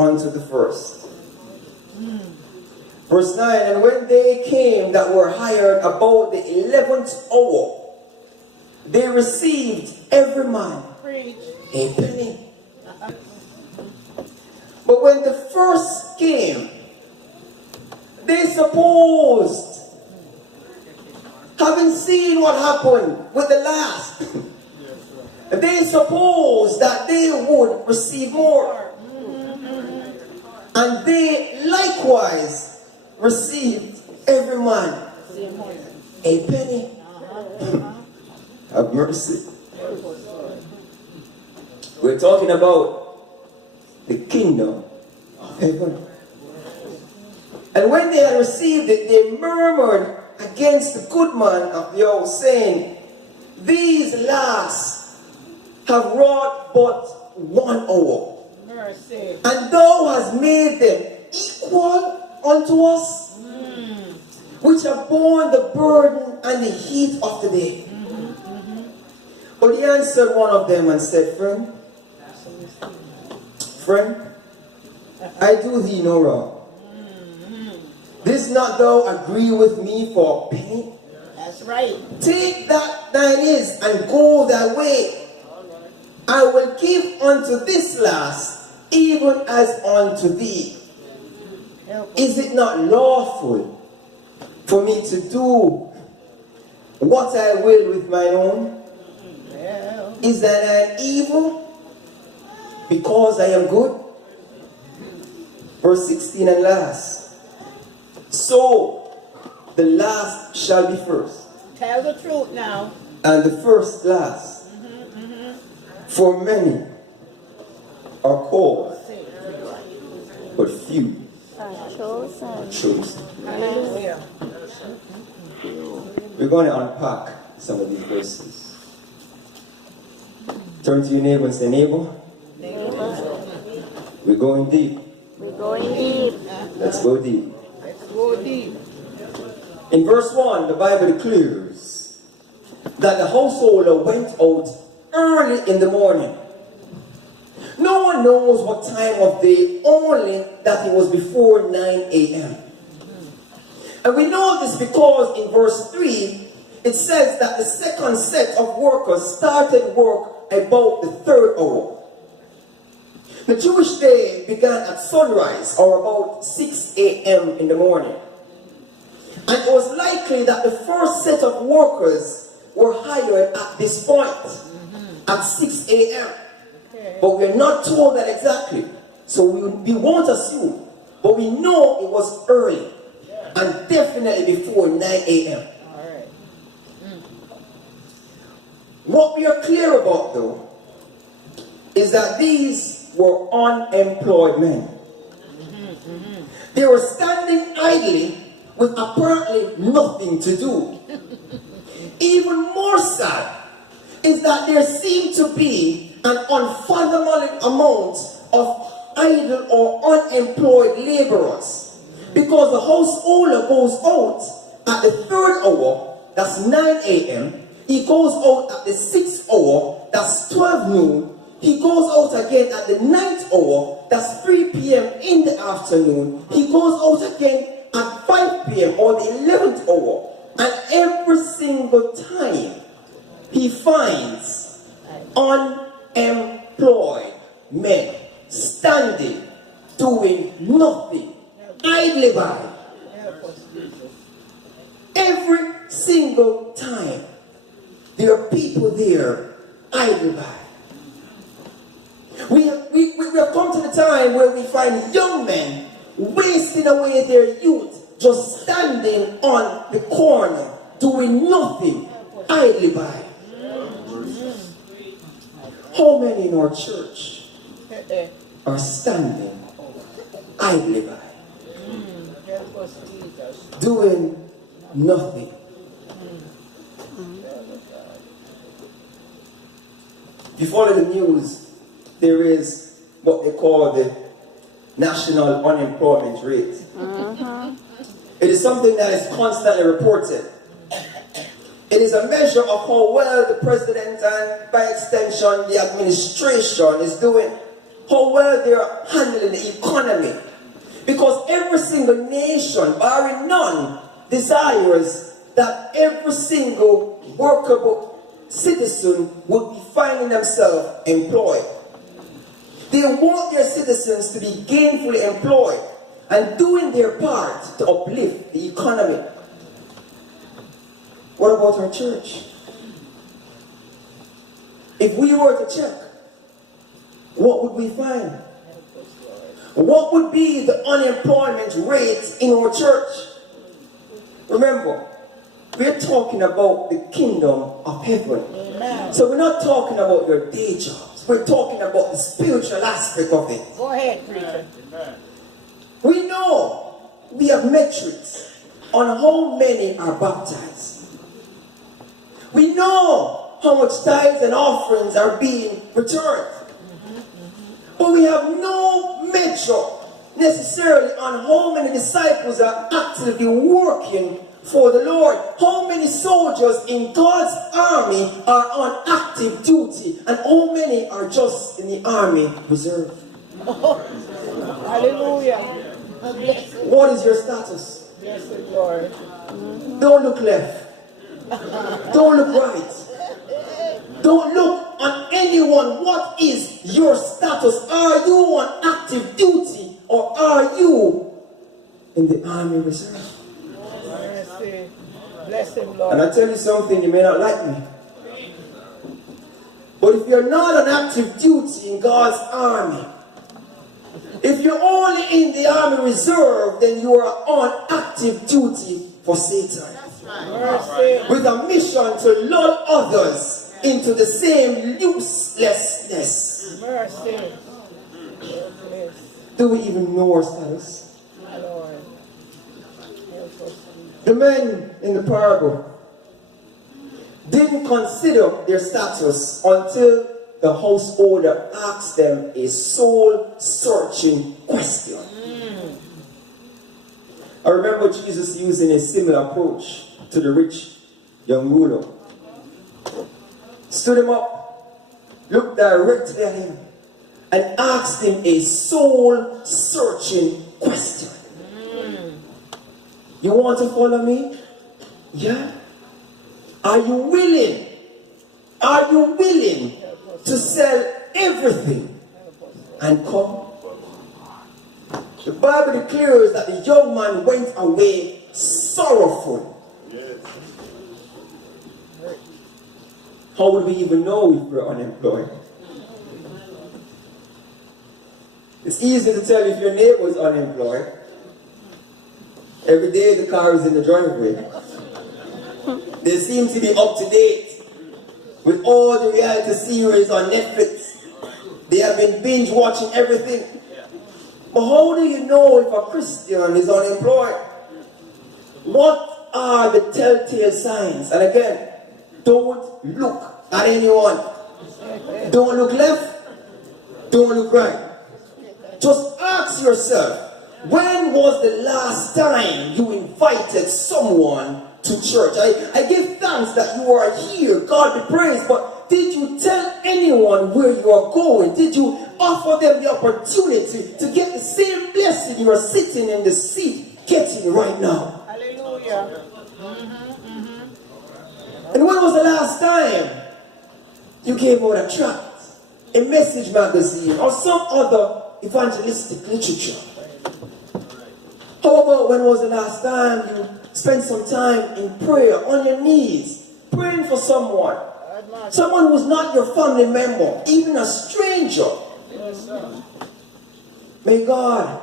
unto the first. Verse 9, and when they came that were hired about the 11th hour, they received every man a penny. But when the first came, they supposed, having seen what happened with the last, they supposed that they would receive more. And they likewise received every man a penny. Have mercy. We're talking about the kingdom of heaven. And when they had received it, they murmured against the good man of the house, saying, these last have wrought but 1 hour. Mercy. And thou hast made them equal unto us, which have borne the burden and the heat of the day. But he answered one of them and said, Friend, I do thee no wrong. This not thou agree with me for a penny? That's right. Take that thine is and go thy way. I will give unto this last, even as unto thee. Is it not lawful for me to do what I will with mine own? Is that an evil because I am good? Verse 16 and last. So the last shall be first. Tell the truth now. And the first last. For many are called, but few are chosen. Hallelujah. We're going to unpack some of these verses. Turn to your neighbor and say, neighbor, we're going deep. We're going deep. Let's go deep. Let's go deep. In verse 1, the Bible declares that the householder went out early in the morning. No one knows what time of day, only that it was before 9 a.m. And we know this because in verse 3, it says that the second set of workers started work about the third hour. The Jewish day began at sunrise, or about 6 a.m. in the morning. And it was likely that the first set of workers were hired at this point, at 6 a.m. But we're not told that exactly. So we won't assume. But we know it was early. And definitely before 9 a.m. What we are clear about, though, is that these were unemployed men. They were standing idly with apparently nothing to do. Even more sad is that there seemed to be an unfathomable amount of idle or unemployed laborers, because the householder goes out at the third hour, that's 9 a.m. He goes out at the 6th hour, that's 12 noon. He goes out again at the 9th hour, that's 3 p.m. in the afternoon. He goes out again at 5 p.m. or the 11th hour. And every single time he finds unemployed men standing, doing nothing, idly by. Every single time there are people there idle by. We have come to the time where we find young men wasting away their youth, just standing on the corner, doing nothing, idly by. How many in our church are standing idly by, doing nothing? If you follow the news, there is what they call the national unemployment rate. It is something that is constantly reported. It is a measure of how well the president and by extension the administration is doing, how well they are handling the economy. Because every single nation, barring none, desires that every single workable citizen would be finding themselves employed. They want their citizens to be gainfully employed and doing their part to uplift the economy. What about our church? If we were to check, what would we find? What would be the unemployment rate in our church? Remember, we're talking about the kingdom of heaven. Amen. So we're not talking about your day jobs. We're talking about the spiritual aspect of it. Go ahead, preacher. We know we have metrics on how many are baptized. We know how much tithes and offerings are being returned. But we have no measure necessarily on how many disciples are actively working for the Lord. How many soldiers in God's army are on active duty, and how many are just in the army reserve? Hallelujah. What is your status? Yes, Lord. Don't look left. Don't look right. Don't look on anyone. What is your status? Are you on active duty, or are you in the army reserve? Mercy. Bless him, Lord. And I tell you something, you may not like me, but if you're not on active duty in God's army, if you're only in the army reserve, then you are on active duty for Satan. Mercy. With a mission to lull others into the same uselessness. Mercy. Yes, Do we even know our status? my Lord. Help us. The men in the parable didn't consider their status until the householder asked them a soul-searching question. I remember Jesus using a similar approach to the rich young ruler. Stood him up, looked directly at him, and asked him a soul-searching question. You want to follow me? Yeah? Are you willing? Are you willing to sell everything and come? The Bible declares that the young man went away sorrowful. How would we even know if we're unemployed? It's easy to tell if your neighbor is unemployed. Every day the car is in the driveway. They seem to be up to date with all the reality series on Netflix. They have been binge watching everything. But how do you know if a Christian is unemployed? What are the telltale signs? And again, don't look at anyone. Don't look left. Don't look right. Just ask yourself, when was the last time you invited someone to church? I give thanks that you are here. God be praised. But did you tell anyone where you are going? Did you offer them the opportunity to get the same blessing you are sitting in the seat getting right now? Hallelujah. And when was the last time you gave out a tract, a message magazine, or some other evangelistic literature? How about when was the last time you spent some time in prayer on your knees, praying for someone? Someone who's not your family member, even a stranger. May God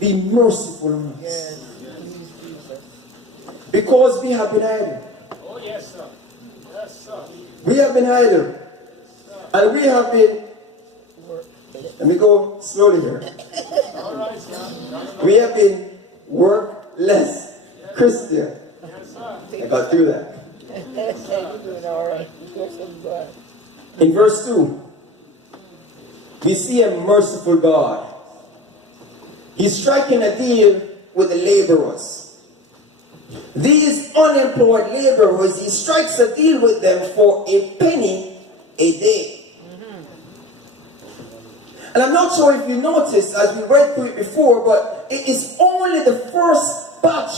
be merciful on us. Because we have been idle. Oh, yes, sir. Yes, sir. We have been idle. And we have been, let me go slowly here. All right, sir. We have been workless Christian. Yes, sir. I got through that. You're doing all right. God. In verse 2, we see a merciful God. He's striking a deal with the laborers. These unemployed laborers, he strikes a deal with them for a penny a day. And I'm not sure if you noticed as we read through it before, but it is only the first batch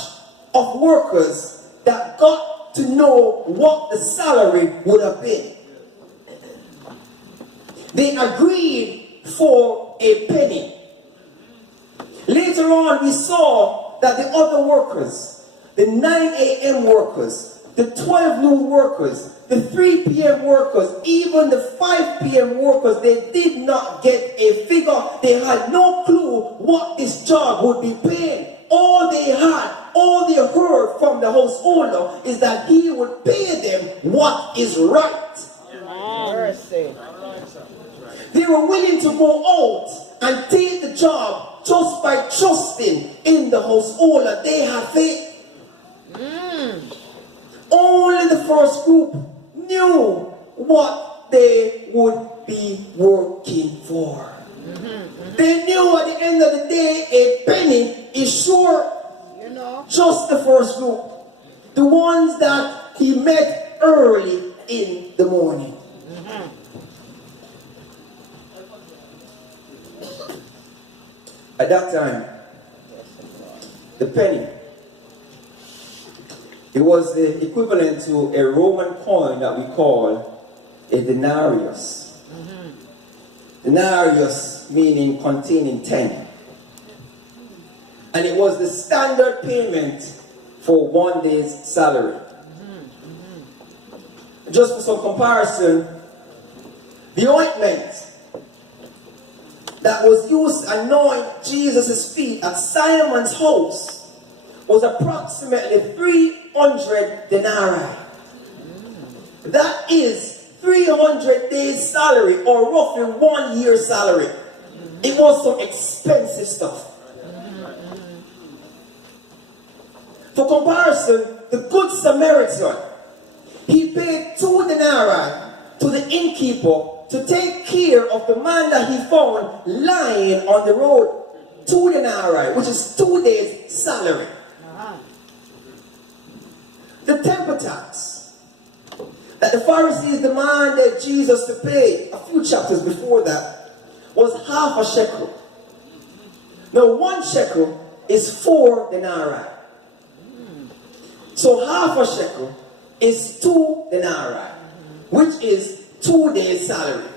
of workers that got to know what the salary would have been. They agreed for a penny. Later on, we saw that the other workers, the 9 a.m. workers, the 12 noon workers, the 3 p.m. workers, even the 5 p.m. workers, they did not get a figure. They had no clue what this job would be paying. All they heard from the householder is that he would pay them what is right. Mercy. They were willing to go out and take the job just by trusting in the householder. They had faith. Only the first group knew what they would be working for. They knew at the end of the day, a penny is sure. You know. Just the first group. The ones that he met early in the morning. At that time, the penny, it was the equivalent to a Roman coin that we call a denarius. Denarius meaning containing 10. And it was the standard payment for 1 day's salary. Just for some comparison, the ointment that was used to anoint Jesus' feet at Simon's house was approximately 300 denarii. That is 300 days' salary, or roughly 1 year's salary. It was some expensive stuff. For comparison, the Good Samaritan, he paid 2 denarii to the innkeeper to take care of the man that he found lying on the road. 2 denarii, which is 2 days' salary. The temple tax that the Pharisees demanded Jesus to pay a few chapters before that was half a shekel. Now 1 shekel is 4 denarii. So half a shekel is 2 denarii, which is 2 days' salary.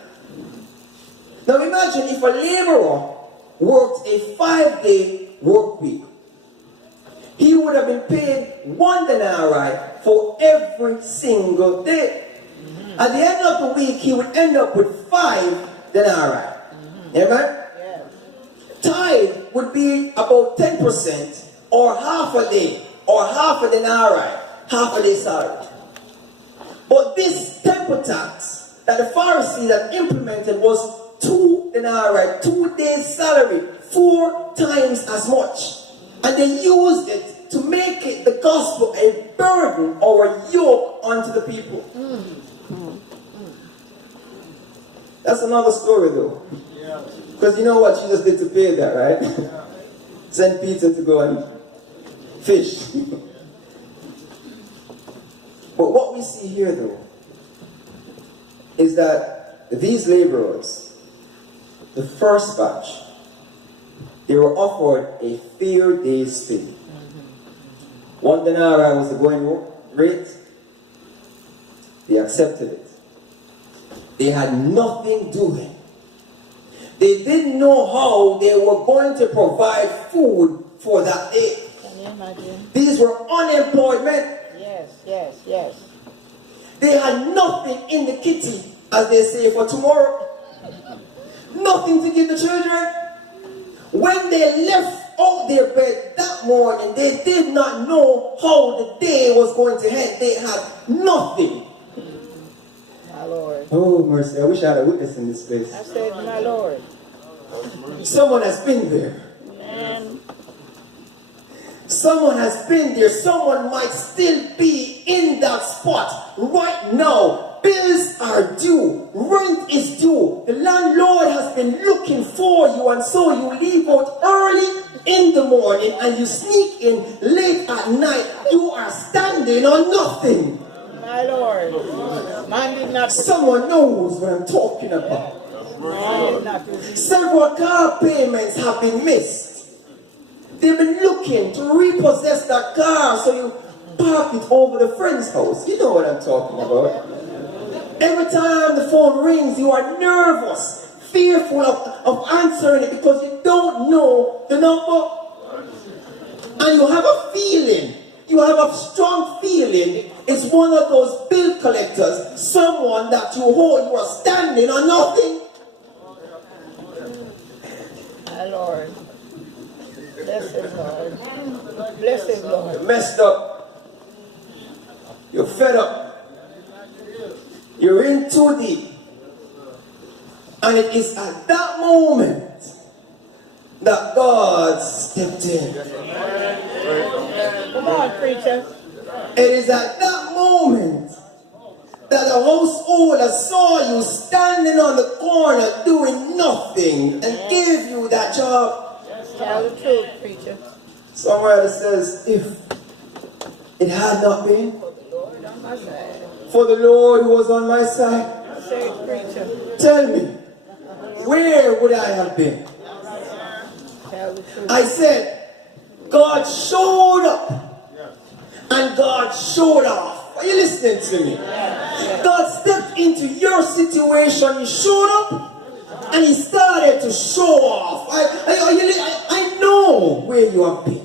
Now imagine if a laborer worked a 5-day work week. He would have been paid 1 denarii for every single day. At the end of the week, he would end up with 5 denarii. Amen? Yes. Tithe would be about 10% or half a day or half a denarii, half a day's salary. But this temple tax that the Pharisees had implemented was 2 denarii, 2 days' salary, 4 times as much. And they used it to make it the gospel a burden or a yoke onto the people. That's another story though. Because you know what Jesus did to pay that, right? Sent Peter to go and fish. But what we see here though is that these laborers, the first batch, they were offered a fair day's pay. 1 denarii was the going rate. They accepted it. They had nothing doing. They didn't know how they were going to provide food for that day. Can you imagine? These were unemployed men. Yes. They had nothing in the kitty, as they say, for tomorrow. Nothing to give the children. When they left out their bed that morning, they did not know how the day was going to end. They had nothing. My Lord. Oh, mercy. I wish I had a witness in this place. I said, my Lord. Someone has been there. And Someone has been there. Someone might still be in that spot right now. Bills are due. Rent is due. The landlord has been looking for you, and so you leave out early in the morning and you sneak in late at night. You are standing on nothing. my Lord. Man did not. Someone knows what I'm talking about. Several car payments have been missed. They've been looking to repossess that car, so you park it over the friend's house. You know what I'm talking about. Every time the phone rings, you are nervous, fearful of answering it because you don't know the number. And you have a feeling, you have a strong feeling it's one of those bill collectors, someone that you hold, you are standing on nothing. My Lord. Bless him, Lord. Bless him, Lord. You're messed up. You're fed up. You're in too deep. And it is at that moment that God stepped in. Come on, preacher. It is at that moment that the householder saw you standing on the corner doing nothing and gave you that job. Tell the truth, preacher. Somewhere it says, if it had not been For the Lord on my side. for the Lord who was on my side, Say it, preacher. tell me, where would I have been? Tell the truth. I said, God showed up and God showed off. Are you listening to me? God stepped into your situation, He showed up and He started to show off. I know where you have been.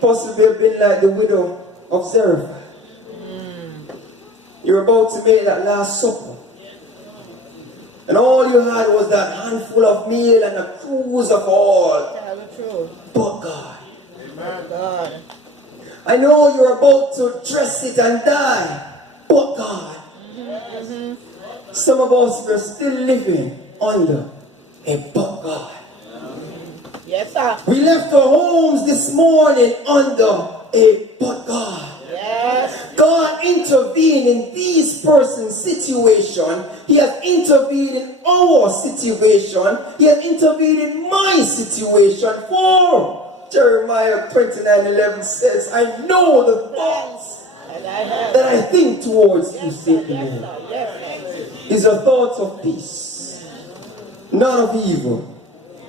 Possibly have been like the widow of Zarephath. You're about to make that last supper. And all you had was that handful of meal and a cruse of oil. Tell the truth. But God. My God. I know you're about to dress it and die. But God. Some of us are still living under a but God. Yes, sir. We left our homes this morning under a but God. Yes. God intervened in this person's situation. He has intervened in our situation. He has intervened in my situation. For Jeremiah 29:11 says, I know the thoughts And I have. that I think towards you, Yes, saith sir. the Yes, Lord. sir. Yes, sir. Is a thought of peace, not of evil,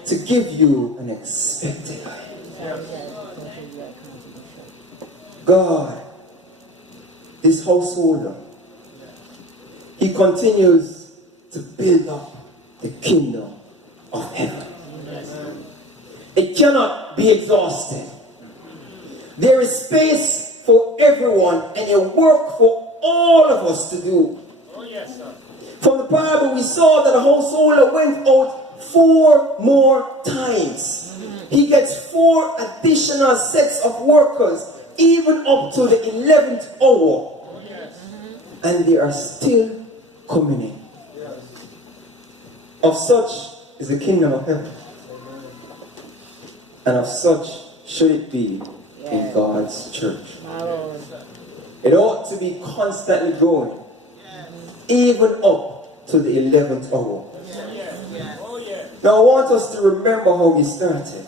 to give you an expected life. God, this householder, He continues to build up the kingdom of heaven. It cannot be exhausted. There is space for everyone and a work for all of us to do. Oh, yes, sir. From the parable, we saw that the householder went out 4 more times. He gets 4 additional sets of workers, even up to the 11th hour. Oh, yes. And they are still coming in. Of such is the kingdom of heaven. And of such should it be in God's church. My Lord. It ought to be constantly growing, even up to the 11th hour. Oh, yes. Now I want us to remember how we started.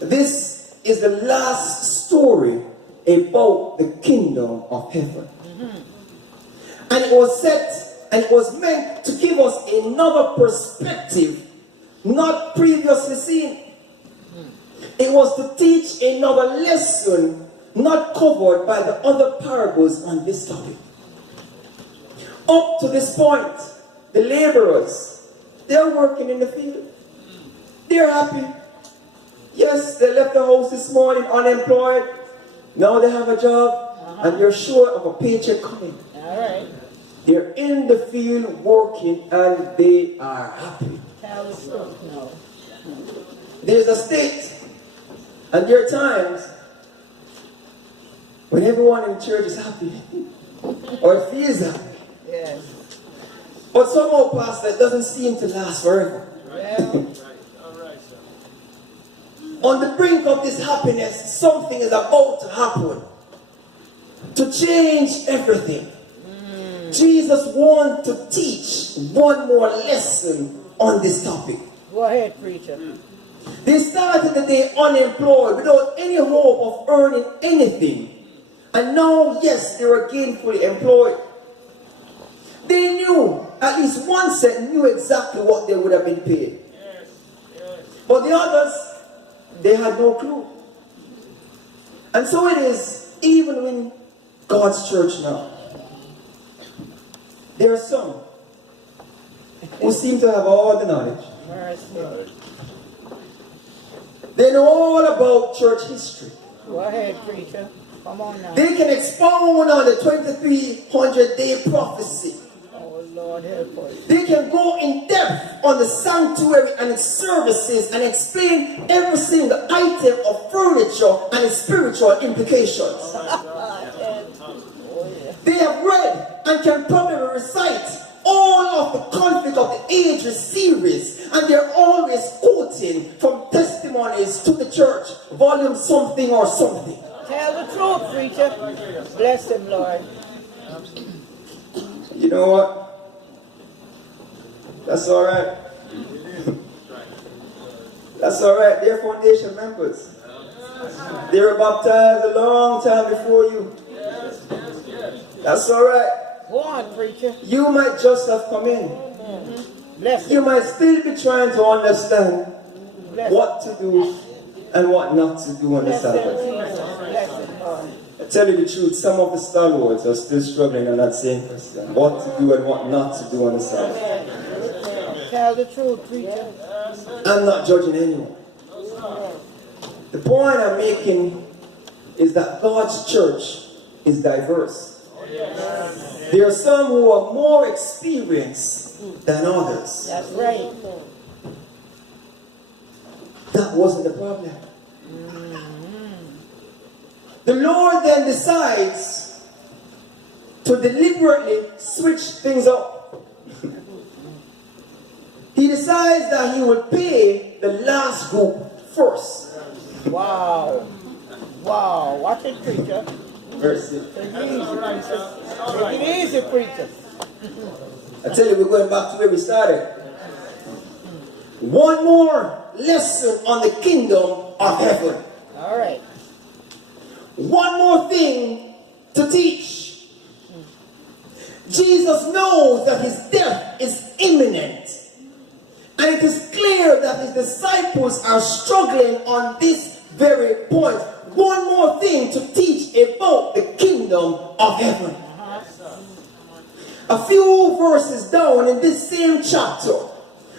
This is the last story about the kingdom of heaven. And it was set and it was meant to give us another perspective not previously seen. It was to teach another lesson not covered by the other parables on this topic. Up to this point, the laborers, they're working in the field. They're happy. Yes, they left the house this morning unemployed. Now they have a job and they're sure of a paycheck coming. All right. They're in the field working and they are happy. Tell the truth. No. There's a state and there are times when everyone in church is happy or feels happy. Yes. But somehow, Pastor, it doesn't seem to last forever. Well, All right, sir. On the brink of this happiness, something is about to happen to change everything. Jesus wants to teach one more lesson on this topic. go ahead, preacher. They started the day unemployed without any hope of earning anything. And now, yes, they were gainfully employed. They knew, at least one set knew exactly what they would have been paid. Yes. Yes. But the others, they had no clue. And so it is, even in God's church now. There are some who seem to have all the knowledge. Mercy. They know all about church history. Go ahead, preacher. Come on now. They can expound on the 2300-day prophecy. Oh, Lord, help us. They can go in depth on the sanctuary and its services and explain every single item of furniture and its spiritual implications. They have read and can probably recite all of the conflict of the ages series, and they're always quoting from testimonies to the church, volume something or something. Tell the truth, preacher. Bless him, Lord. You know what? That's all right. That's all right. They're foundation members. They were baptized a long time before you. That's all right. Go on, preacher. You might just have come in. Bless You him. might still be trying to understand Bless what to do and what not to do on the Bless him, Sabbath. Jesus. Bless him, Lord. I tell you the truth, some of the stalwarts are still struggling on that same question. What to do and what not to do on the Sabbath. Tell the truth, preacher. I'm not judging anyone. The point I'm making is that God's church is diverse. There are some who are more experienced than others. That's right. That wasn't the problem. The Lord then decides to deliberately switch things up. He decides that he will pay the last group first. Wow. Wow. Watch it, preacher. Verse 6. Take it easy, preacher. Take it easy, preacher. I tell you, we're going back to where we started. One more lesson on the kingdom of heaven. All right. One more thing to teach. Jesus knows that his death is imminent. And it is clear that his disciples are struggling on this very point. One more thing to teach about the kingdom of heaven. A few verses down in this same chapter,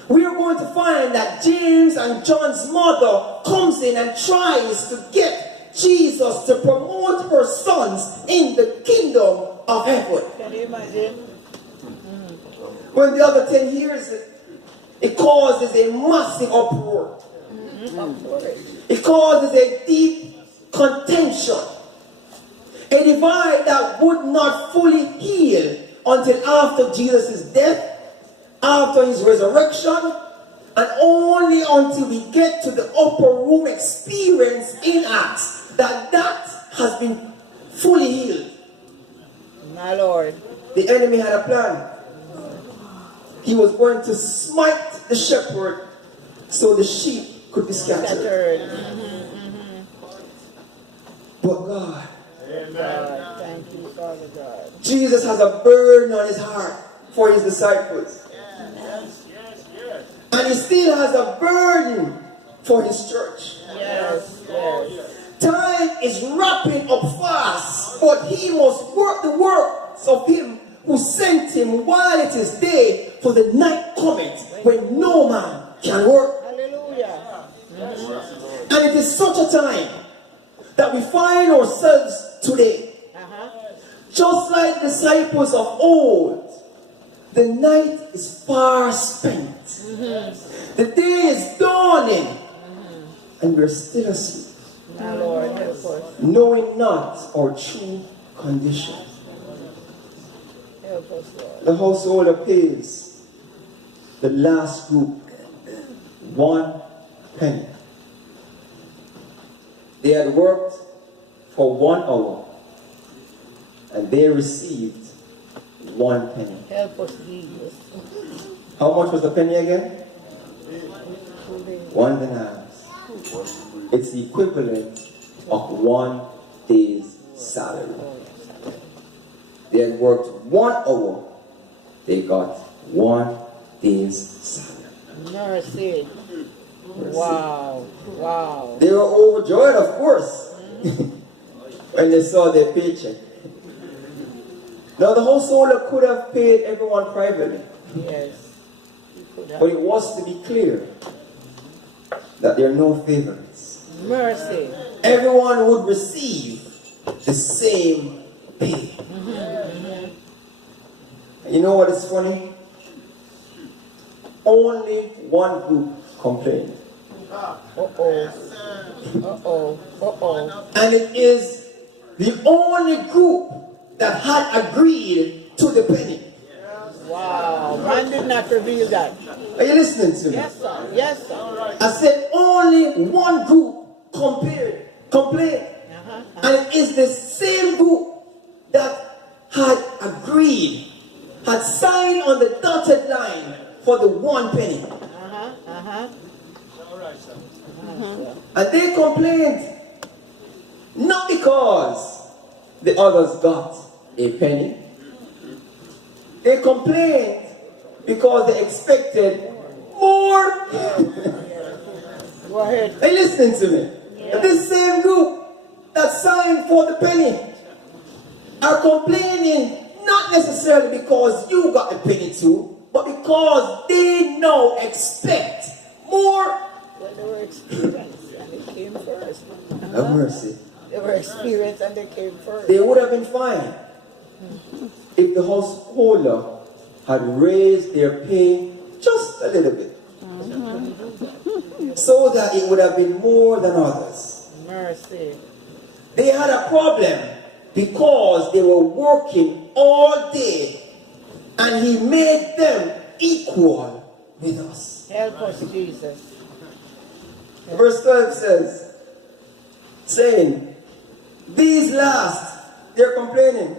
we are going to find that James and John's mother comes in and tries to get Jesus to promote her sons in the kingdom of heaven. Can you imagine? When the other 10 hears it, it causes a massive uproar. It causes a deep contention. A divide that would not fully heal until after Jesus' death, after his resurrection, and only until we get to the upper room experience in Acts that has been fully healed. My Lord. The enemy had a plan. He was going to smite the shepherd so the sheep could be scattered. But God, God, thank you, Father God. Jesus has a burden on his heart for his disciples. Yes, yes, yes. And he still has a burden for his church. Yes, yes. Time is wrapping up fast, but he must work the works of him who sent him while it is day, for the night cometh when no man can work. Hallelujah. And it is such a time that we find ourselves today. Just like the disciples of old, the night is far spent. The day is dawning, and we're still asleep, My Lord, help us. knowing not our true condition. Help us, Lord. The householder pays the last group 1 penny. They had worked for 1 hour, and they received 1 penny. Help us, Jesus. How much was the penny again? 1 denarius. It's the equivalent of 1 day's salary. They had worked 1 hour. they got 1 day's salary. Mercy. Wow. Wow. They were overjoyed, of course, when they saw their paycheck. Now the householder could have paid everyone privately, Yes. He could have. but it was to be clear that there are no favorites. Mercy. Everyone would receive the same pay. You know what is funny? Only one group complained. Uh-oh. Uh-oh. Uh-oh. And it is the only group that had agreed to the penny. Wow. Man did not reveal that. Are you listening to me? Yes, sir. Yes, sir. I said only one group complained. And it is the same group that had agreed, had signed on the dotted line for the 1 penny. And they complained not because the others got a penny. They complained because they expected more. Go ahead. Hey, listen to me. Yeah. This same group that signed for the penny are complaining not necessarily because you got the penny too, but because they now expect more. Well, they were experienced and they came first. Have mercy. They were experienced and they came first. They would have been fine if the householder had raised their pay just a little bit, so that it would have been more than others. Mercy. They had a problem because they were working all day and he made them equal with us. Help us, Jesus. Verse 12 says, saying, these last, they're complaining,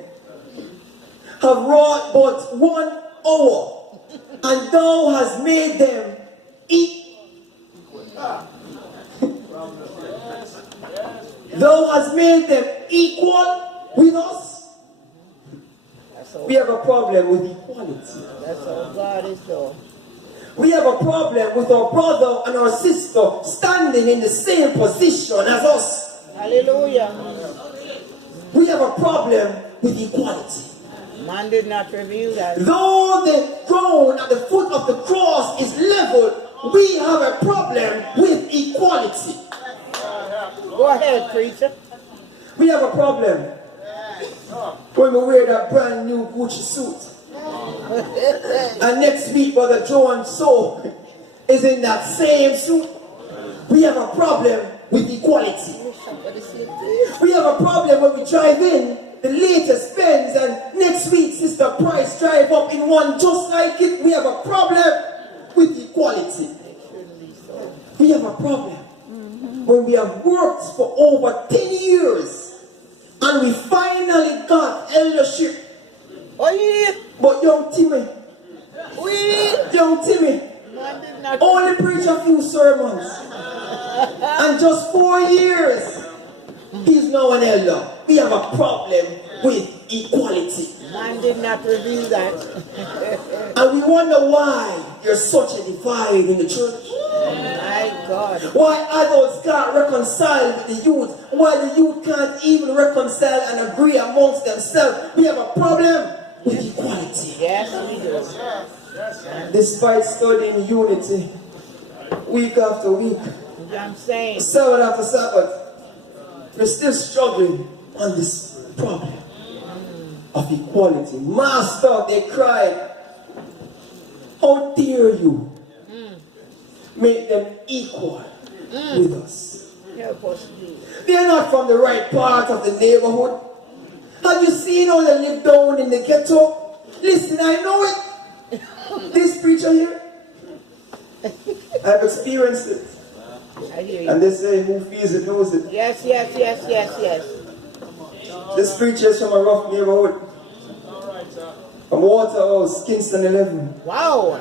have wrought but 1 hour, and thou hast made them thou hast made them equal with us. We have a problem with equality. That's all God is though. We have a problem with our brother and our sister standing in the same position as us. Hallelujah. We have a problem with equality. Man did not reveal that. Though the throne at the foot of the cross is leveled, we have a problem with equality. Go ahead, preacher. We have a problem when we wear that brand new Gucci suit. And next week, Brother Joe and So is in that same suit. We have a problem with equality. We have a problem when we drive in the latest Benz and next week Sister Price drive up in one just like it. We have a problem with equality. We have a problem when we have worked for over 10 years and we finally got eldership. Oh yeah. But young Timmy, only preach a few sermons. And just 4 years, he's now an elder. We have a problem with equality. Man did not reveal that. And we wonder why there's such a divide in the church. My God. Why adults can't reconcile with the youth. Why the youth can't even reconcile and agree amongst themselves. We have a problem with equality. Yes, we do. Despite studying unity week after week, I'm saying. Sabbath after Sabbath, we're still struggling on this problem of equality. Master, they cried, how dare you make them equal with us? Help us, Jesus. They're not from the right part of the neighborhood. Have you seen how they live down in the ghetto? Listen, I know it. This preacher here, I've experienced it. I hear you. And they say, who feels it knows it. Yes, yes, yes, yes, yes. This preacher is from a rough neighborhood. From Waterhouse, Kingston 11. Wow.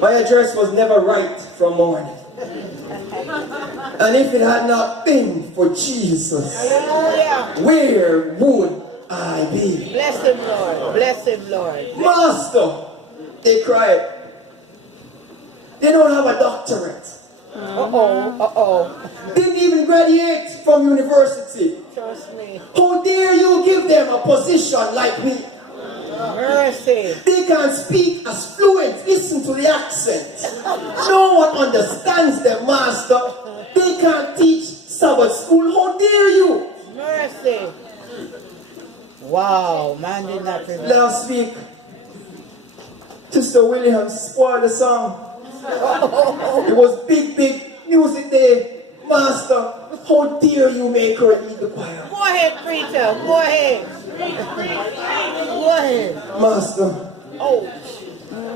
My address was never right from morning. And if it had not been for Jesus, Hallelujah. where would I be? Bless him, Lord. Bless him, Lord. Master, they cried. They don't have a doctorate. Didn't even graduate from university. Trust me. How dare you give them a position like me? Mercy. They can speak as fluent. Listen to the accent. No one understands them, Master. They can't teach Sabbath school. How dare you? Mercy. Wow, man did not remember. Last week, Sister Williams spoiled the song. It was big music day. Master, how dare you make her lead the choir? Go ahead, preacher. Go ahead. Go ahead. Master, Oh,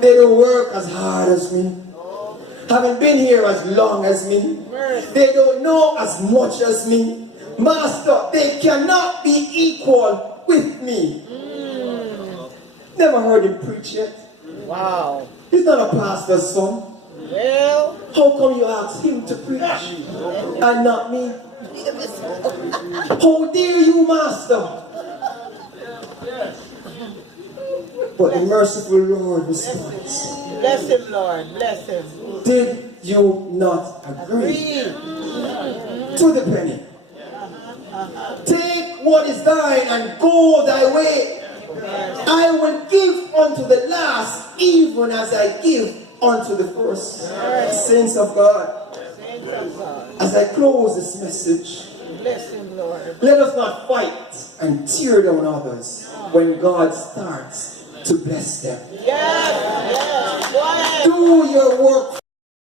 they don't work as hard as me. Haven't been here as long as me. They don't know as much as me. Master, they cannot be equal with me. Never heard him preach yet. wow. He's not a pastor's son. Well, How come you ask him to preach and not me? How dare you, Master? But the merciful Lord responds, bless him, Lord. Bless him. did you not agree to the penny? Take what is thine and go thy way. I will give unto the last, even as I give unto the first. Saints of God, Saints of God. as I close this message, Bless him, Lord. let us not fight and tear down others when God starts to bless them. Yes, yes. Go ahead. Do your work